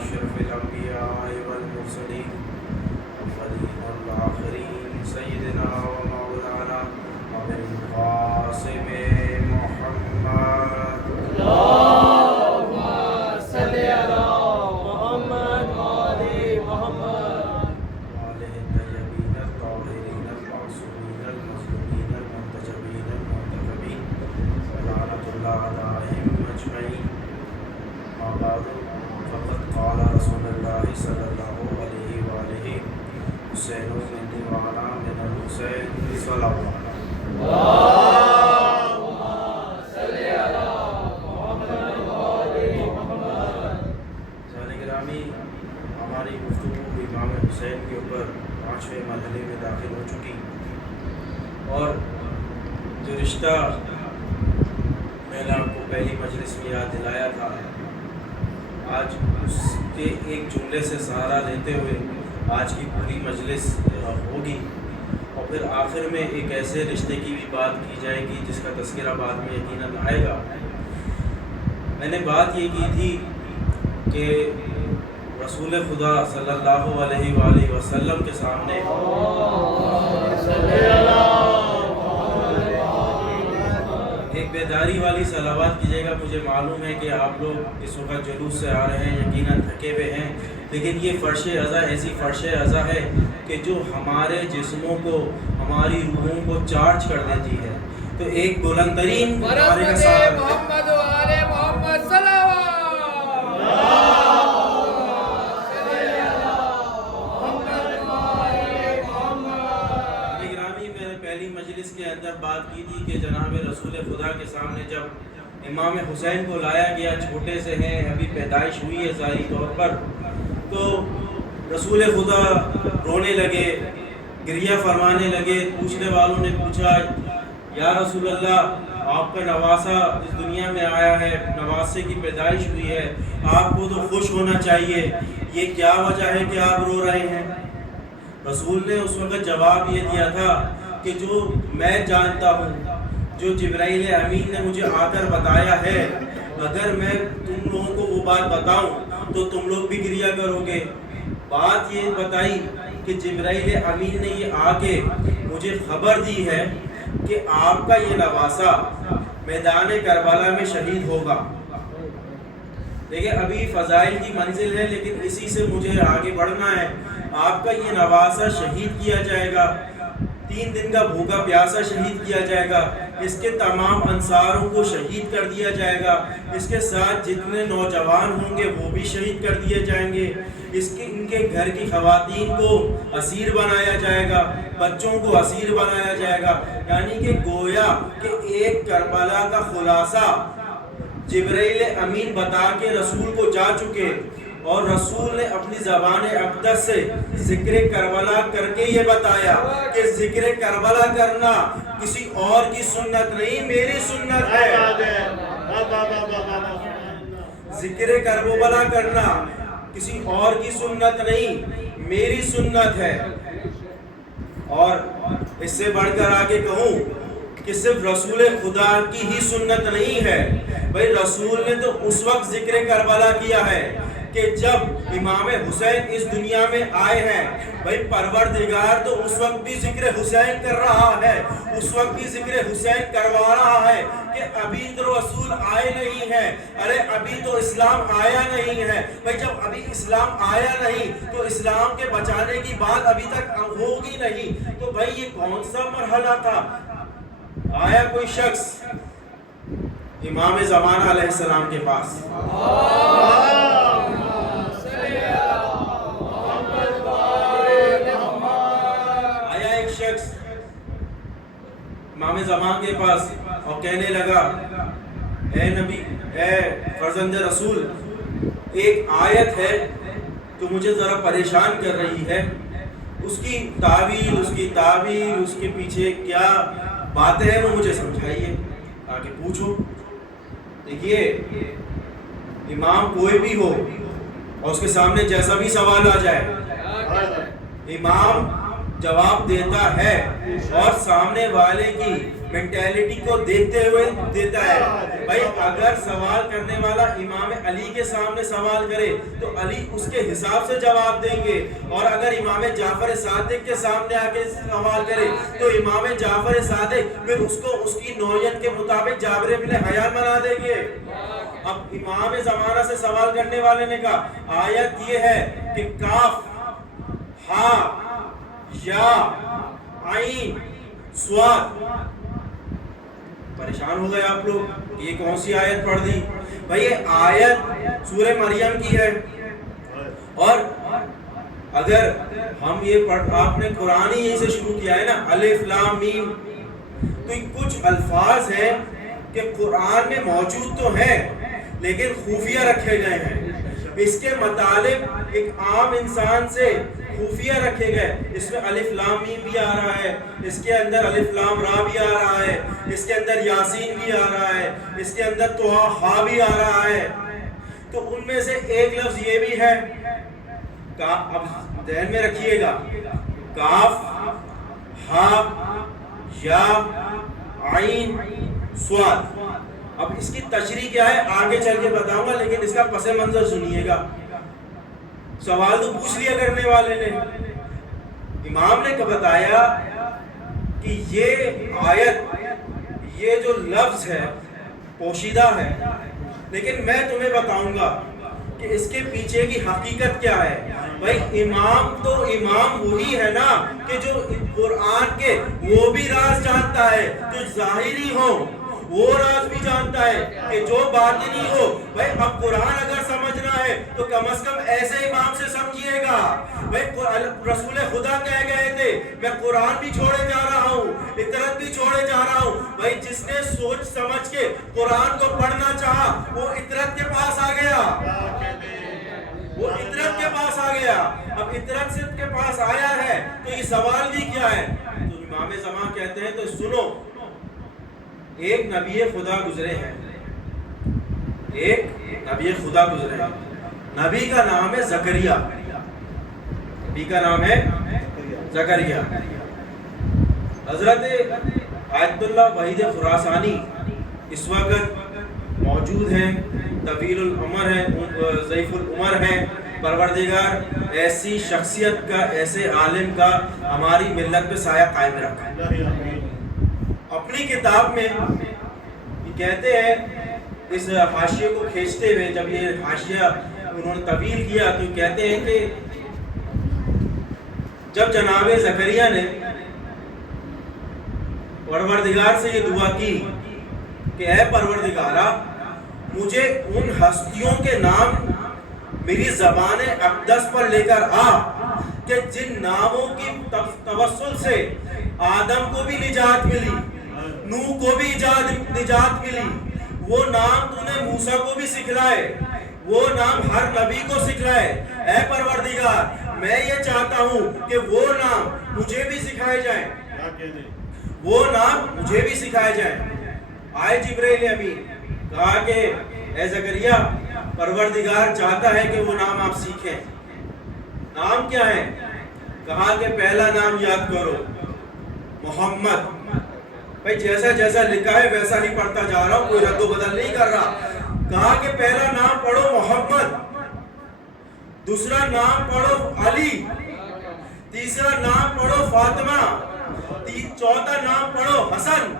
أشرف الأنبياء والمرسلين أولين والآخرين سيدنا ومولانا أبي القاسم محمد اللهم صل على محمد وآل محمد وآله الطيبين الطاهرين المعصومين المظلومين المنتجبين المنتخبين ولعنة الله عليهم أجمعين. ما بعد فقد قال رسول الله صلى الله عليه وآله حسين مني وأنا من الحسين صلى الله عليه اللهم صل على محمد وآل محمد. سامعین گرامی، ہماری گفتگو امام حسین کے اوپر 5ویں مرحلے میں داخل ہو چکی اور جو رشتہ میں نے آپ کو پہلی مجلس میں یاد دلایا تھا، آج اس کے ایک جملے سے سہارا لیتے ہوئے آج کی پوری مجلس ہوگی اور پھر آخر میں ایک ایسے رشتے کی بھی بات کی جائے گی جس کا تذکرہ بعد میں یقیناً آئے گا۔ میں نے بات یہ کی تھی کہ رسول خدا صلی اللہ علیہ وآلہ وسلم کے سامنے ایک بیداری والی صلوات کیجیے گا۔ مجھے معلوم ہے کہ آپ لوگ اس وقت جلوس سے آ رہے ہیں، یقیناً تھکے ہوئے ہیں، لیکن یہ فرش عزا ایسی فرش عزا ہے کہ جو ہمارے جسموں کو، ہماری روحوں کو چارج کر دیتی ہے۔ تو ایک بلند ترین نعرے کا ساتھ محمد وآل محمد صلوات مجلس کے اندر بات کی تھی کہ جناب رسول خدا کے سامنے جب امام حسین کو لایا گیا، چھوٹے سے ہیں، ابھی پیدائش ہوئی ہے ظاہری طور پر، تو رسول خدا رونے لگے، گریہ فرمانے لگے۔ پوچھنے والوں نے پوچھا، یا رسول اللہ، آپ کا نواسا اس دنیا میں آیا ہے، نواسے کی پیدائش ہوئی ہے، آپ کو تو خوش ہونا چاہیے، یہ کیا وجہ ہے کہ آپ رو رہے ہیں؟ رسول نے اس وقت جواب یہ دیا تھا کہ جو میں جانتا ہوں، جو جبرائیل امین نے مجھے آ کر بتایا ہے، اگر میں تم لوگوں کو وہ بات بتاؤں تو تم لوگ بھی گریہ کرو گے۔ بات یہ بتائی کہ جبرائیل امین نے یہ آ کے مجھے خبر دی ہے کہ آپ کا یہ نواسا میدان کربلا میں شہید ہوگا۔ دیکھیں، ابھی فضائل کی منزل ہے، لیکن اسی سے مجھے آگے بڑھنا ہے۔ آپ کا یہ نواسا شہید کیا جائے گا، 3 دن کا بھوکا پیاسا شہید کیا جائے گا، اس کے تمام انصاروں کو شہید کر دیا جائے گا، اس کے ساتھ جتنے نوجوان ہوں گے وہ بھی شہید کر دیے جائیں گے، ان کے گھر کی خواتین کو اسیر بنایا جائے گا، بچوں کو اسیر بنایا جائے گا۔ یعنی کہ گویا کہ ایک کربلا کا خلاصہ جبرائیل امین بتا کے رسول کو جا چکے، اور رسول نے اپنی زبان اقدس سے ذکر کربلا کر کے یہ بتایا کہ ذکر کربلا کرنا کسی اور کی سنت نہیں، میری سنت ہے۔ ذکر کربلا کرنا کسی اور کی سنت نہیں، میری سنت ہے۔ اور اس سے بڑھ کر آگے کہوں کہ صرف رسول خدا کی ہی سنت نہیں ہے، بھائی رسول نے تو اس وقت ذکر کربلا کیا ہے کہ جب امام حسین اس دنیا میں آئے ہیں، بھائی پروردگار تو اس وقت بھی ذکر حسین کر رہا ہے، اس وقت بھی ذکر حسین کروا رہا ہے کہ ابھی تو رسول آئے نہیں ہیں، ارے ابھی تو اسلام آیا نہیں ہے۔ بھائی جب ابھی اسلام آیا نہیں تو اسلام کے بچانے کی بات ابھی تک ہوگی نہیں، تو بھائی یہ کون سا مرحلہ تھا؟ آیا کوئی شخص امام زمانہ علیہ السلام کے پاس، امام زمان کے پاس، اور کہنے لگا، اے نبی، اے فرزند رسول، ایک آیت ہے جو مجھے ذرا پریشان کر رہی ہے، اس کی تعویل، اس کے پیچھے کیا باتیں ہیں وہ مجھے سمجھائیے، آگے پوچھو۔ دیکھیے، امام کوئی بھی ہو اور اس کے سامنے جیسا بھی سوال آ جائے، امام جواب دیتا ہے اور سامنے والے کی مینٹیلٹی کو دیکھتے ہوئے دیتا ہے. بھائی اگر سوال کرنے والا امام علی کے سامنے سوال کرے تو علی اس کے حساب سے جواب دیں گے, اور اگر امام جعفر صادق کے سامنے آ کے سوال کرے تو امام جعفر صادق پھر اس کو اس کی نوعیت کے مطابق جابر بن حیان بنا دیں گے. اب امام زمانہ سے سوال کرنے والے نے کہا آیت یہ ہے کہ کاف ہا یا عین صاد. پریشان ہو گئے آپ لوگ, یہ کون سی آیت پڑھ دی؟ بھئی یہ آیت سورہ مریم کی ہے, اور اگر ہم یہ پڑھ, آپ نے قرآن ہی یہیں سے شروع کیا ہے نا, الف لام میم, تو کچھ الفاظ ہیں کہ قرآن میں موجود تو ہیں لیکن خفیہ رکھے گئے ہیں. اس کے مطالب ایک عام انسان سے خفیہ رکھے گئے. اس میں الف لام میم بھی آ رہا ہے, اس کے اندر الف لام را بھی آ رہا ہے, اس کے اندر یاسین بھی آ رہا ہے, اس کے اندر طہ ہا بھی آ رہا ہے. تو ان میں سے ایک لفظ یہ بھی ہے, اب ذہن میں رکھیے گا, کاف ہا یا عین صاد. اب اس کی تشریح کیا ہے آگے چل کے بتاؤں گا, لیکن اس کا پس منظر سنیے گا. سوال تو پوچھ لیا کرنے والے نے, امام نے بتایا کہ یہ آیت, یہ جو لفظ ہے پوشیدہ ہے, لیکن میں تمہیں بتاؤں گا کہ اس کے پیچھے کی حقیقت کیا ہے. بھائی امام تو امام وہی ہے نا کہ جو قرآن کے وہ بھی راز جانتا ہے, جو ظاہری ہو وہ راز بھی جانتا ہے کہ جو باطنی ہو. بھائی اب قرآن اگر سمجھنا ہے تو کم از کم ایسے امام سے سمجھیے گا. بھائی رسول خدا کہہ گئے تھے میں قرآن بھی چھوڑے جا رہا ہوں, اطرت بھی چھوڑے جا رہا ہوں. بھائی جس نے سوچ سمجھ کے قرآن کو پڑھنا چاہا وہ اطرت کے پاس آ گیا, وہ اطرت کے پاس آ گیا. اب اطرت سے کے پاس آیا ہے تو یہ سوال بھی کیا ہے. تو امام زمان کہتے ہیں تو سنو, ایک نبی خدا گزرے ہیں, ایک نبی خدا گزرے ہیں. نبی کا نام ہے زکریا, نبی کا نام ہے زکریا. حضرت آیت اللہ وحید خراسانی اس وقت موجود ہیں, طویل العمر ہیں, ضعیف العمر ہیں. پروردگار ایسی شخصیت کا, ایسے عالم کا ہماری ملت پہ سایہ قائم رکھا. اپنی کتاب میں یہ کہتے ہیں, اس حاشیے کو کھینچتے ہوئے, جب یہ حاشیہ انہوں نے طویل کیا تو کہتے ہیں کہ جب جناب زکریا نے پروردگار سے یہ دعا کی کہ اے پروردگارا مجھے ان ہستیوں کے نام میری زبان اقدس پر لے کر آ کہ جن ناموں کی توسل سے آدم کو بھی نجات ملی, نوح کو بھی نجات ملی, وہ نام تو نے موسیٰ کو بھی سکھلائے, وہ نام ہر نبی کو سکھلائے. اے پروردگار میں یہ چاہتا ہوں کہ وہ نام مجھے بھی سکھائے جائیں, وہ نام مجھے بھی سکھائے جائیں. آئے جبرائیل امین, کہا کہ اے زکریا پروردگار چاہتا ہے کہ وہ نام آپ سیکھیں. نام کیا ہے؟ کہا کہ پہلا نام یاد کرو محمد. بھائی جیسا جیسا لکھا ہے ویسا ہی پڑھتا جا رہا ہوں, کوئی رد و بدل نہیں کر رہا. کہا کہ پہلا نام پڑھو محمد, دوسرا نام پڑھو علی, تیسرا نام پڑھو فاطمہ, چوتھا نام پڑھو حسن,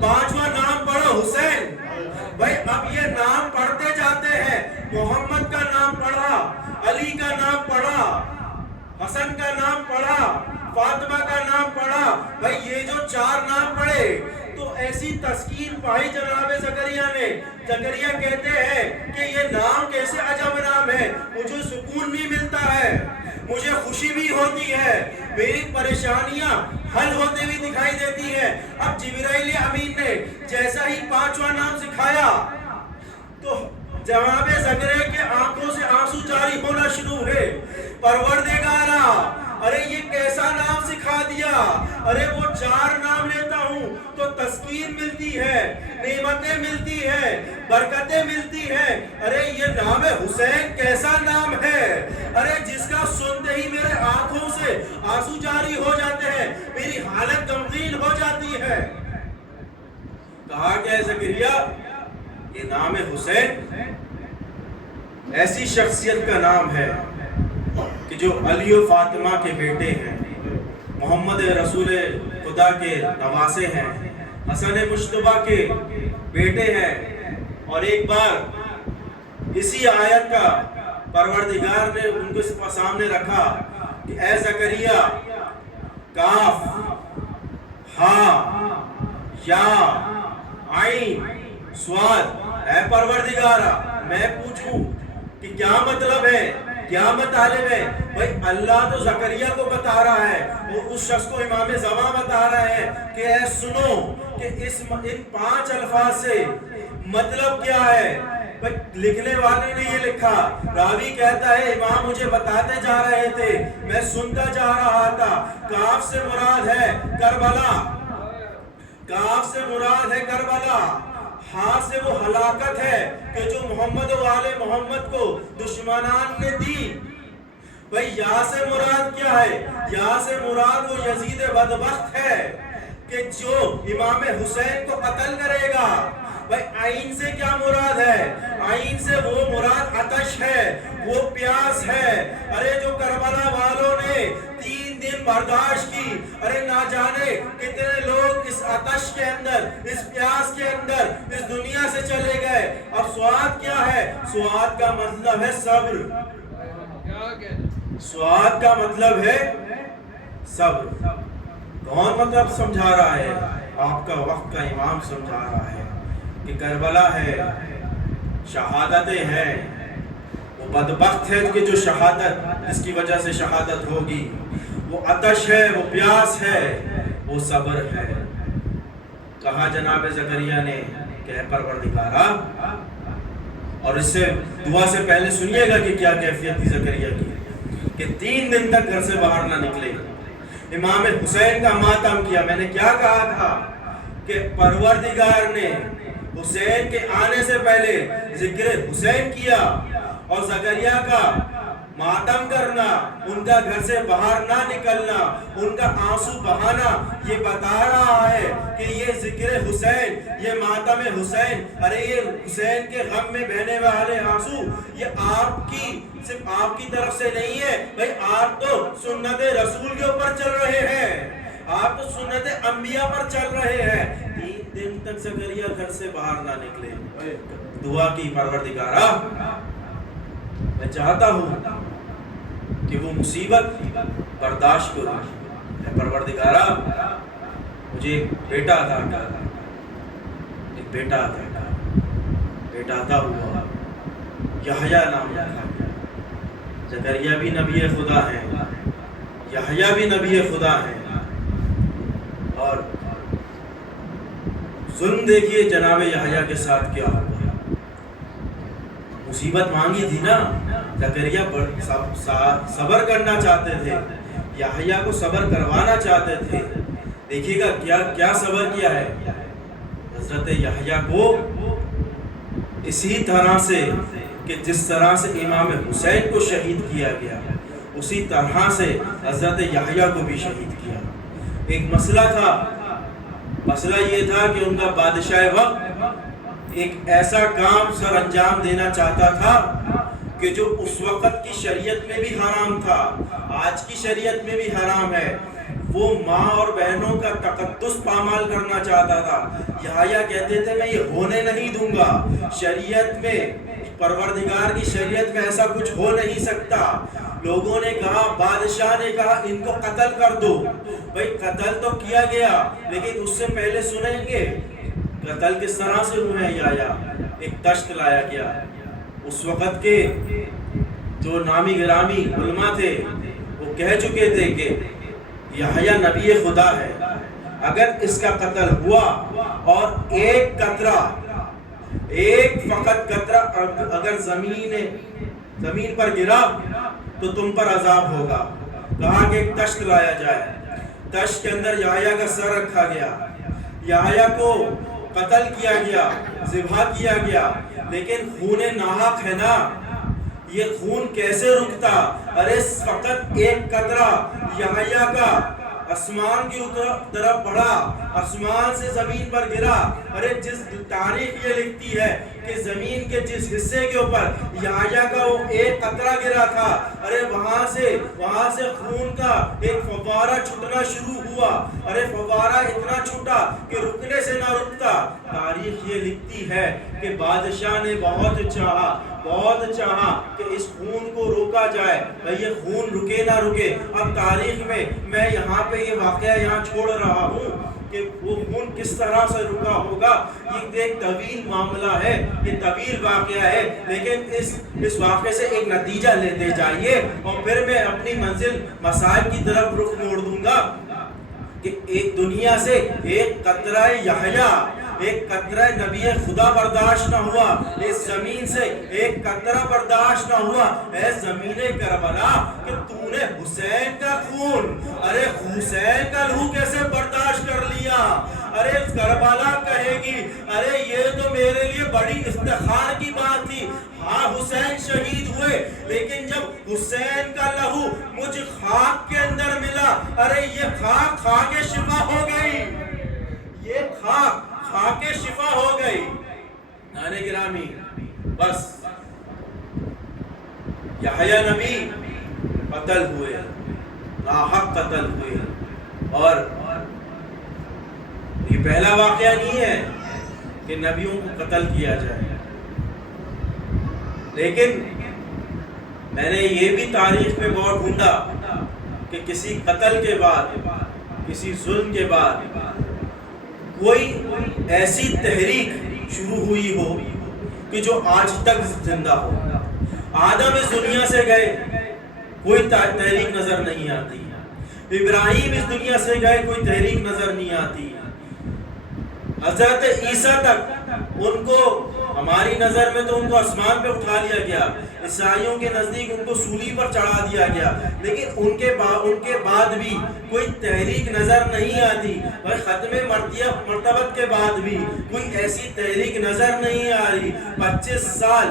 پانچواں نام پڑھو حسین. بھائی اب یہ نام پڑھتے جاتے ہیں, محمد کا نام پڑھا, علی کا نام پڑھا, حسن کا نام پڑھا, فاطمہ کا نام پڑھا. بھائی یہ جو چار نام پڑھے تو ایسی تسکین پائی جناب زکریا نے. زکریا کہتے ہیں کہ یہ نام کیسے عجب نام ہے, مجھے سکون بھی ملتا ہے, مجھے خوشی بھی ہوتی ہے, میری پریشانیاں حل ہوتے ہوئی دکھائی دیتی ہیں. اب جبرائیل امین نے جیسا ہی پانچواں نام سکھایا تو جناب زکریا کے آنکھوں سے آنسو جاری ہونا شروع ہوئے. پروردگارا ارے یہ کیسا نام سکھا دیا, ارے وہ چار نام لیتا ہوں تو تسکین ملتی ہے, نعمتیں ملتی ہیں, برکتیں ملتی ہیں. ارے یہ نام حسین کیسا نام ہے, ارے جس کا سنتے ہی میرے آنکھوں سے آنسو جاری ہو جاتے ہیں, میری حالت غمگین ہو جاتی ہے. کہا کہ اے زکریا یہ نام حسین ایسی شخصیت کا نام ہے کہ جو علی و فاطمہ کے بیٹے ہیں، محمد رسول خدا کے نواسے ہیں، حسن مجتبی کے بیٹے ہیں۔ اور ایک بار اسی آیت کا پروردگار نے ان کو سامنے رکھا کہ اے زکریا کاف ہا یا عین صاد، اے پروردگارا میں پوچھوں کہ کیا مطلب ہے، کیا مطالب ہے؟ بھائی اللہ تو زکریا کو بتا رہا ہے، وہ اس شخص کو امام زمان بتا رہا ہے کہ اے سنو کہ ان 5 الفاظ سے مطلب کیا ہے۔ لکھنے والے نے یہ لکھا، راوی کہتا ہے امام مجھے بتاتے جا رہے تھے، میں سنتا جا رہا تھا۔ کاف سے مراد ہے کربلا، کاف سے مراد ہے کربلا، ہاں سے وہ ہلاکت ہے کہ جو محمد و آل محمد کو دشمنان نے دی۔ بھئی یا سے مراد کیا ہے؟ یا سے مراد وہ یزید بدبخت ہے کہ جو امام حسین کو قتل کرے گا۔ بھئی عین سے کیا مراد ہے؟ عین سے وہ مراد عطش ہے، وہ پیاس ہے۔ ارے جو کربلا والوں نے 3 دن برداشت کی، ارے نہ جانے کتنے لوگ اس عطش کے اندر، اس پیاس کے اندر اس دنیا سے چلے گئے۔ اب سواد کیا ہے؟ سواد کا مطلب ہے صبر، سواد کا مطلب ہے صبر۔ کون مطلب سمجھا رہا ہے؟ آپ کا وقت کا امام سمجھا رہا ہے کہ کربلا ہے، شہادتیں ہیں، وہ بدبخت ہے کہ جو شہادت، جس کی وجہ سے شہادت ہوگی، وہ عطش ہے، وہ پیاس ہے، وہ صبر ہے۔ کہا جناب زکریا نے کہ اے پروردگارا، اور اس سے دعا سے پہلے سنیے گا کہ کیا کیفیت تھی زکریا کی، کہ 3 دن تک گھر سے باہر نہ نکلے، امام حسین کا ماتم کیا۔ میں نے کیا کہا تھا کہ پروردگار نے حسین کے آنے سے پہلے ذکر حسین کیا، اور زکریا کا ماتم کرنا، ان کا گھر سے باہر نہ نکلنا، ان کا آنسو بہانا، یہ بتا رہا ہے کہ یہ ذکر حسین، یہ ماتم حسین، ارے یہ حسین کے غم میں بہنے والے آنسو، یہ آپ کی، صرف آپ کی طرف سے نہیں ہے، بھئی آپ تو سنت رسول کے اوپر چل رہے ہیں، آپ تو سنت انبیاء پر چل رہے ہیں۔ 3 دن تک زکریا گھر سے باہر نہ نکلے، دعا کی پروردگارا میں چاہتا ہوں کہ وہ مصیبت برداشت کروں، اے پروردگارا مجھے ایک بیٹا عطا کر، ایک بیٹا عطا کر۔ بیٹا عطا ہوا، یحییٰ نام رکھا گیا۔ زکریا بھی نبی خدا ہے، یحییٰ بھی نبی خدا ہے۔ اور ظلم دیکھیے جناب یحییٰ کے ساتھ کیا ہوا۔ مصیبت مانگی تھی نا، زکریا صبر کرنا چاہتے تھے، یحییٰ کو صبر کروانا چاہتے تھے۔ دیکھیے گا کیا صبر کیا ہے حضرت یحییٰ کو، اسی طرح سے کہ جس طرح سے امام حسین کو شہید کیا گیا، اسی طرح سے حضرت یحییٰ کو بھی شہید کیا۔ ایک مسئلہ تھا، مسئلہ یہ تھا کہ ان کا بادشاہ وقت ایک ایسا کام سر انجام دینا چاہتا تھا کہ جو اس وقت کی شریعت میں بھی حرام تھا، آج کی شریعت میں بھی حرام ہے۔ وہ ماں اور بہنوں کا تقدس پامال کرنا چاہتا تھا۔ یحییٰ کہتے تھے میں یہ ہونے نہیں دوں گا، شریعت میں، پروردگار کی شریعت میں ایسا کچھ ہو نہیں سکتا۔ لوگوں نے کہا، بادشاہ نے کہا ان کو قتل کر دو۔ بھئی قتل تو کیا گیا، لیکن اس سے پہلے سنیں گے قتل کس طرح سے ہوئے ہیں۔ ایک تشت لایا گیا، اس وقت کے جو نامی گرامی علماء تھے وہ کہہ چکے تھے کہ یحییٰ نبی خدا ہے، اگر اس کا قتل ہوا اور ایک قطرہ، ایک فقط قطرہ اگر زمین پر گرا تو تم پر عذاب ہوگا۔ کہا کہ ایک تشت لایا جائے، تشت کے اندر یحییٰ کا سر رکھا گیا، یحییٰ کو قتل کیا گیا، ذبح کیا گیا۔ لیکن خون ناحق ہے نا، یہ خون کیسے رکتا؟ ارے فقط ایک قطرہ یحییٰ کا آسمان کی طرف بڑھا، آسمان سے زمین پر گرا۔ ارے جس تاریخ یہ لکھتی ہے کہ زمین کے جس حصے کے اوپر یحییٰ کا وہ ایک قطرہ گرا تھا، ارے وہاں سے خون کا ایک فوارہ چھٹنا شروع ہوا۔ ارے فوارہ اتنا چھوٹا کہ رکنے سے نہ رکتا۔ تاریخ یہ لکھتی ہے کہ بادشاہ نے بہت چاہا کہ اس خون کو روکا جائے، بھئی یہ خون رکے نہ رکے۔ اب تاریخ میں یہاں پہ یہ واقعہ یہاں چھوڑ رہا ہوں کہ وہ خون کس طرح سے رکا ہوگا۔ یہ ایک طویل معاملہ ہے، یہ طویل واقعہ ہے، لیکن اس واقعے سے ایک نتیجہ لیتے جائیے اور پھر میں اپنی منزل مسائل کی طرف رخ موڑ دوں گا کہ ایک دنیا سے ایک قطرہ یحییٰ، ایک قطرہ نبی خدا برداشت نہ ہوا، اس زمین سے ایک قطرہ برداشت نہ ہوا۔ اے زمین کربلا کہ تو نے حسین کا خون، ارے حسین کا لہو کیسے برداشت کر لیا؟ ارے کربلا کہے گی ارے یہ تو میرے لیے بڑی افتخار کی بات تھی۔ ہاں حسین شہید ہوئے، لیکن جب حسین کا لہو مجھ خاک کے اندر ملا، ارے یہ خاک کھا کے شفا ہو گئی، یہ خاک کھا کے شفا ہو گئی۔ نانے گرامی، بس یحییٰ نبی قتل ہوئے، ناحق قتل ہوئے، اور یہ پہلا واقعہ نہیں ہے کہ نبیوں کو قتل کیا جائے، لیکن میں نے یہ بھی تاریخ میں بہت ڈھونڈا کہ کسی قتل کے بعد، کسی ظلم کے بعد کوئی ایسی تحریک شروع ہوئی ہو کہ جو آج تک زندہ ہو۔ آدم اس دنیا سے گئے، کوئی تحریک نظر نہیں آتی۔ ابراہیم اس دنیا سے گئے، کوئی تحریک نظر نہیں آتی۔ حضرت عیسیٰ تک ان کو، ہماری نظر میں تو ان کو آسمان پہ اٹھا لیا گیا، عیسائیوں کے نزدیک ان کو سولی پر چڑھا دیا گیا، لیکن ان کے بعد بھی کوئی تحریک نظر نہیں آتی۔ اور ختم مرتبت کے بعد بھی کوئی ایسی تحریک نظر نہیں آ رہی۔ 25 سال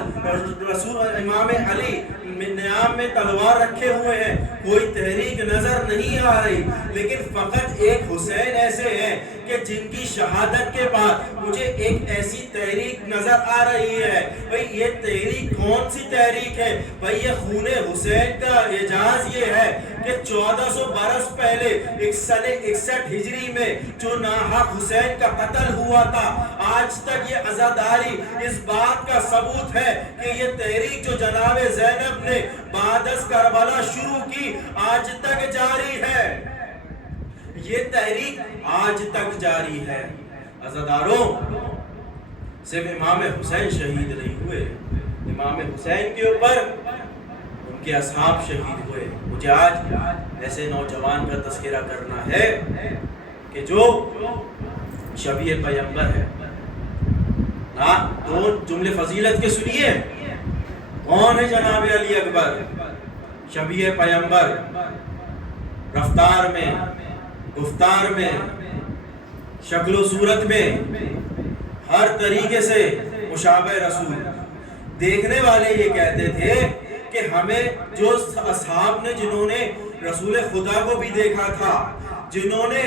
رسول امام علی نیام میں تلوار رکھے ہوئے ہیں، کوئی تحریک نظر نہیں آ رہی، لیکن فقط ایک حسین ایسے ہیں کہ جن کی شہادت کے بعد مجھے ایک ایسی تحریک نظر آ رہی ہے۔ بھئی یہ تحریک کون سی تحریک ہے؟ بھئی یہ خون حسین کا اعجاز یہ ہے کہ 1400 برس پہلے 61 ہجری میں جو ناحق حسین کا قتل ہوا تھا، آج تک یہ عزاداری اس بات کا ثبوت ہے کہ یہ تحریک جو جناب زینب نے بعد از کربلا شروع کی آج تک جاری ہے، یہ تحریک آج تک جاری ہے۔ عزاداروں، صرف امام حسین شہید نہیں ہوئے، امام حسین کے اوپر ان کے اصحاب شہید ہوئے۔ مجھے آج ایسے نوجوان کا تذکرہ کرنا ہے کہ جو شبیہ پیغمبر ہے۔ دو جملے فضیلت کے سنیے، کون ہے جناب علی اکبر؟ شبیہ پیغمبر، رفتار میں، گفتار میں، شکل و صورت میں، ہر طریقے سے مشابہ رسول۔ دیکھنے والے یہ کہتے تھے کہ ہمیں جو اصحاب نے، جنہوں نے رسول خدا کو بھی دیکھا تھا، جنہوں نے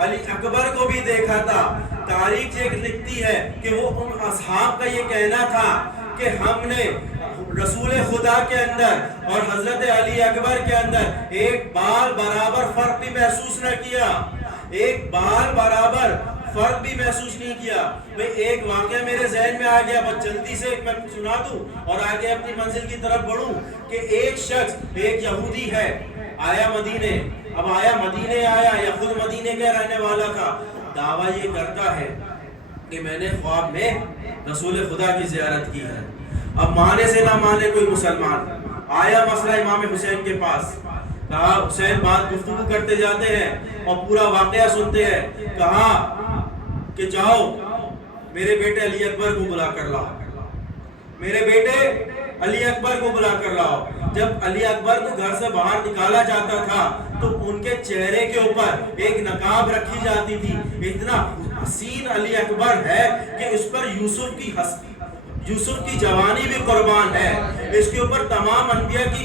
علی اکبر کو بھی دیکھا تھا، تاریخ یہ لکھتی ہے کہ وہ ان اصحاب کا یہ کہنا تھا کہ ہم نے رسول خدا کے اندر اور حضرت علی اکبر کے اندر ایک بال برابر فرق بھی محسوس نہ کیا، ایک بال برابر فرق بھی محسوس نہیں کیا۔ ایک واقعہ میرے ذہن میں آ گیا، بس جلدی سے میں سنا دوں اور آگے اپنی منزل کی طرف بڑھوں کہ ایک شخص، ایک یہودی ہے، آیا مدینے۔ اب مدینے آیا یا خود مدینے کا رہنے والا تھا، دعویٰ یہ کرتا ہے کہ میں نے خواب میں رسول خدا کی زیارت کی ہے۔ اب مانے سے نہ مانے کوئی مسلمان، آیا مسئلہ امام حسین کے پاس، کہا حسین بات گفتگو کرتے جاتے ہیں اور پورا واقعہ سنتے ہیں، کہا کہ جاؤ میرے بیٹے علی اکبر کو بلا کر لاؤ، میرے بیٹے علی اکبر کو بلا کر لاؤ۔ جب علی اکبر کو گھر سے باہر نکالا جاتا تھا تو ان کے چہرے کے اوپر ایک نقاب رکھی جاتی تھی۔ اتنا حسین علی اکبر ہے کہ اس پر یوسف کی جوانی بھی قربان ہے، اس کے اوپر تمام انبیاء کی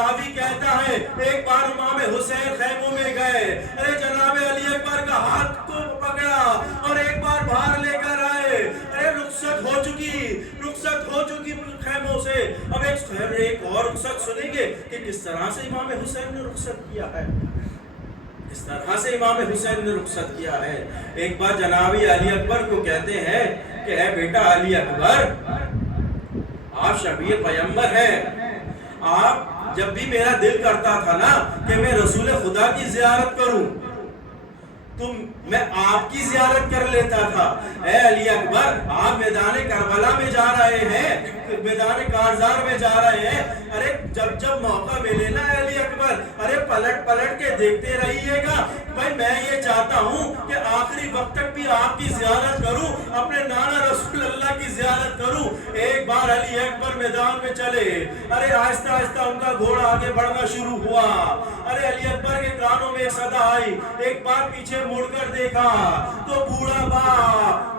راوی کہتا ہے ایک بار امام حسین خیموں میں گئے، ارے جناب علی اکبر کا ہاتھ کو پکڑا اور ایک بار باہر لے کر آئے، ارے رخصت ہو چکی خیموں سے۔ اب ایک اور رخصت سنیں گے کہ کس طرح سے امام حسین نے رخصت کیا ہے، اس طرح سے امام حسین نے رخصت کیا ہے۔ ایک بار جناب علی اکبر کو کہتے ہیں کہ اے بیٹا علی اکبر، آپ شبیہ پیغمبر ہیں، آپ جب بھی میرا دل کرتا تھا نا کہ میں رسول خدا کی زیارت کروں تو میں آپ کی زیارت کر لیتا تھا۔ اے علی اکبر، آپ میدان کربلا میں جا رہے ہیں، میدان کارزار میں جا رہے ہیں، ارے جب موقع ملے نا علی اکبر، ارے پلٹ کے دیکھتے رہیے گا۔ بھائی میں یہ چاہتا ہوں کہ آخری وقت تک بھی آپ کی زیارت کروں، اپنے نانا رسول اللہ کی زیارت کروں۔ ایک بار علی اکبر میدان میں چلے، ارے آہستہ آہستہ ان کا گھوڑا آگے بڑھنا شروع ہوا، ارے علی اکبر کے کانوں میں ایک صدا آئی، ایک بار پیچھے مڑ کر دیکھا تو بوڑھا باپ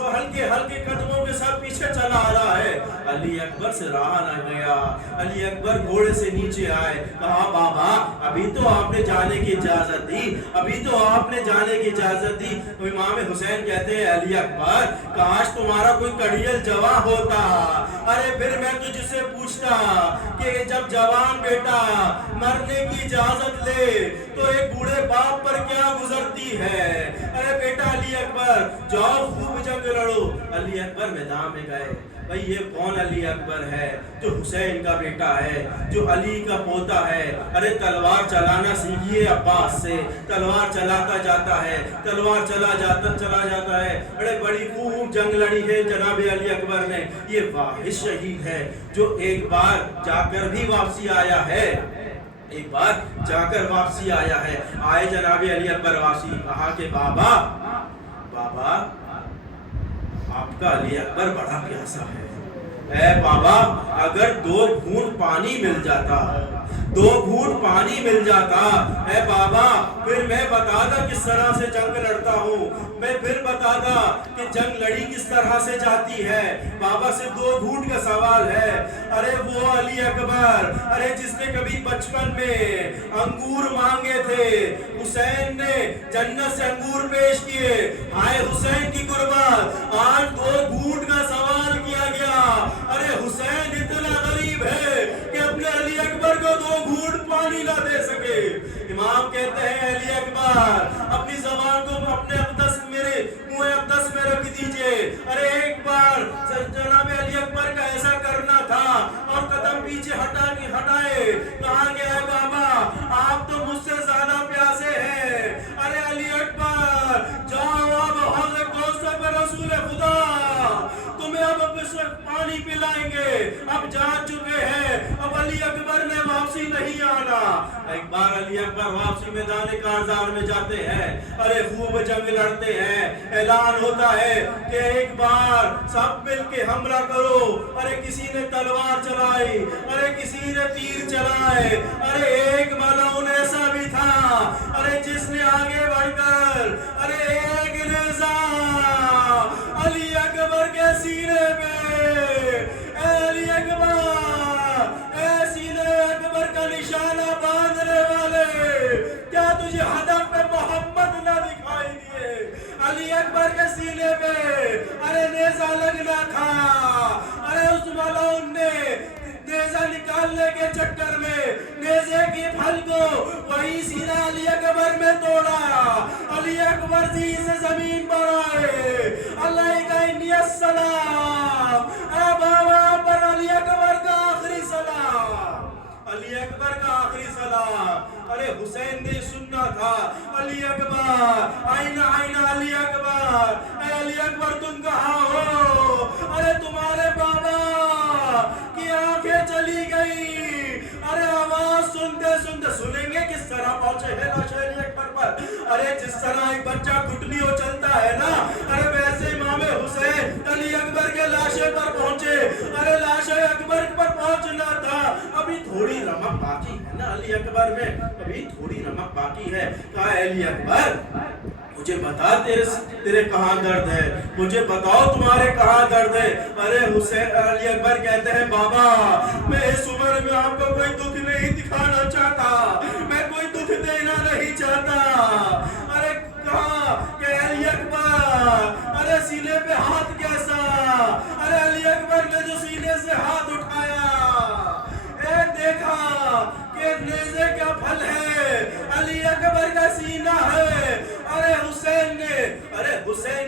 ہلکے قدموں کے ساتھ پیچھے چلا آ رہا ہے۔ علی اکبر سے رہا نہ گیا، علی اکبر گھوڑے سے نیچے آئے، کہا بابا ابھی تو آپ نے جانے کی اجازت دی، امام حسین کہتے ہیں علی اکبر کاش تمہارا کوئی کڑیل جوان ہوتا، ارے پھر میں تجھ سے پوچھتا کہ جب جوان بیٹا مرنے کی اجازت لے تو ایک بوڑھے باپ پر کیا گزرتی ہے۔ ارے بیٹا علی اکبر جاؤ خوب جنگ لڑو۔ علی اکبر میدان میں گئے۔ بھئی یہ کون علی اکبر ہے؟ جو حسین کا بیٹا ہے، جو علی کا پوتا ہے۔ ارے تلوار چلانا سیکھیے عباس سے، تلوار چلاتا جاتا ہے، تلوار چلا جاتا ہے۔ ارے بڑی خوب جنگ لڑی ہے جناب علی اکبر نے۔ یہ واحد شہید ہے جو ایک بار جا کر بھی واپسی آیا ہے، آئے جناب علی اکبر واپسی، کہا کہ بابا آپ کا علی اکبر بڑا پیاسا ہے، اے بابا اگر دو گھونٹ پانی مل جاتا اے بابا پھر میں بتاتا کس طرح سے جنگ لڑتا ہوں، میں پھر بتاتا کہ جنگ لڑی کس طرح سے جاتی ہے۔ بابا سے دو گھونٹ کا سوال ہے۔ ارے وہ علی اکبر، ارے جس نے کبھی بچپن میں انگور مانگے تھے، حسین نے جنت سے انگور پیش کیے، ہائے حسین کی قربت، آج دو گھونٹ کا سوال کیا گیا۔ ارے حسین اتنا غریب ہے کہ اپنے علی اکبر کو دو گھونٹ پانی نہ دے سکے۔ امام کہتے ہیں علی اکبر اپنی زبان کو اپنے منہ اقدس میں رکھ دیجئے۔ ارے ایک بار جناب علی اکبر کا ایسا کرنا تھا اور قدم پیچھے ہٹائے، کہا گیا ہے بابا آپ تو مجھ سے زیادہ پیاسے ہیں۔ ارے علی اکبر جاؤ اب حوض کوثر پر رسول خدا تمہیں اب پانی پلائیں گے، اب جان چکے ہیں، اب علی اکبر نے واپسی نہیں آنا۔ ایک بار علی اکبر واپسی میدان کارزار میں جاتے ہیں، ارے خوب جنگ لڑتے ہیں، اعلان ہوتا ہے کہ ایک بار سب مل کے حملہ کرو۔ ارے کسی نے تلوار چلائی، ارے کسی نے تیر چلائے، ارے ایک ملعون ایسا بھی تھا ارے جس نے آگے بڑھ کر ارے ایک نیزہ علی اکبر کے سینے پہ، اے علی اکبر، اے سینے اکبر کا نشانہ باندھنے والے، کیا تجھے ہدف پہ محمد نہ دکھائی دیے؟ علی اکبر کے سینے پہ ارے نیزہ لگنا تھا، ارے اس ملعون نے نیزہ نکالنے کے چکر میں نیزے کی پھل کو وہی سینہ علی اکبر میں توڑا۔ علی اکبر زین سے زمین پر آئے، اللہ کا انی السلام، اے بابا پر علی اکبر کا آخری سلام، علی اکبر کا آخری سلام۔ ارے حسین نے سننا تھا، علی اکبر آئینہ علی اکبر، اے علی اکبر تم کہاں ہو؟ ارے تمہارے بابا کی آنکھیں چلی گئی۔ ارے آواز سنتے سنیں گے کس طرح پہنچے ہیں لاش علی اکبر پر۔ ارے جس طرح ایک بچہ گھٹنی ہو چلتا ہے نا، ارے ویسے امام حسین علی اکبر کے لاشے پر پہنچے۔ ارے لاش اکبر پر پہنچنا تھا، ابھی تھوڑی رمق باقی ہے نا علی اکبر میں، ابھی تھوڑی رمق باقی ہے۔ کہا علی اکبر مجھے بتا تیرے کہاں درد ہے، مجھے بتاؤ تمہارے کہاں درد ہے۔ ارے حسین علی اکبر کہتے ہیں بابا میں اس عمر میں آپ کو کوئی دکھ نہیں میں کوئی دکھ دینا نہیں چاہتا. ارے کہا کہ علی اکبر, ارے سینے پہ ہاتھ کیسا؟ ارے علی اکبر نے جو سینے سے ہاتھ اٹھایا, اے دیکھا کہ نیزے کا پھل ہے, علی اکبر کا سینہ ہے. ارے حسین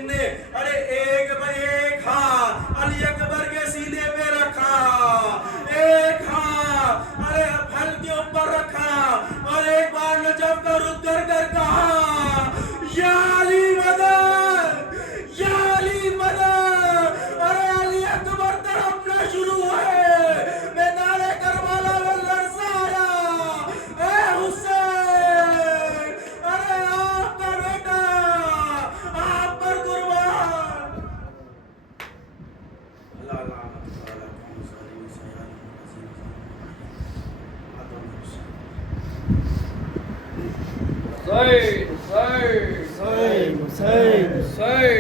نے ارے ایک ہاتھ علی اکبر کے سینے پہ رکھا, ایک ہاتھ ارے پھل کے اوپر رکھا, اور ایک بار نجف کا رخ کر کہا, یا علی مدد, یا علی مدد. ارے علی اکبر تڑپنا شروع ہے, میدان کربلا میں لرزا آیا. اے حسین, ارے آپ کا بیٹا آپ پر قربان. Say, say, say, say, say.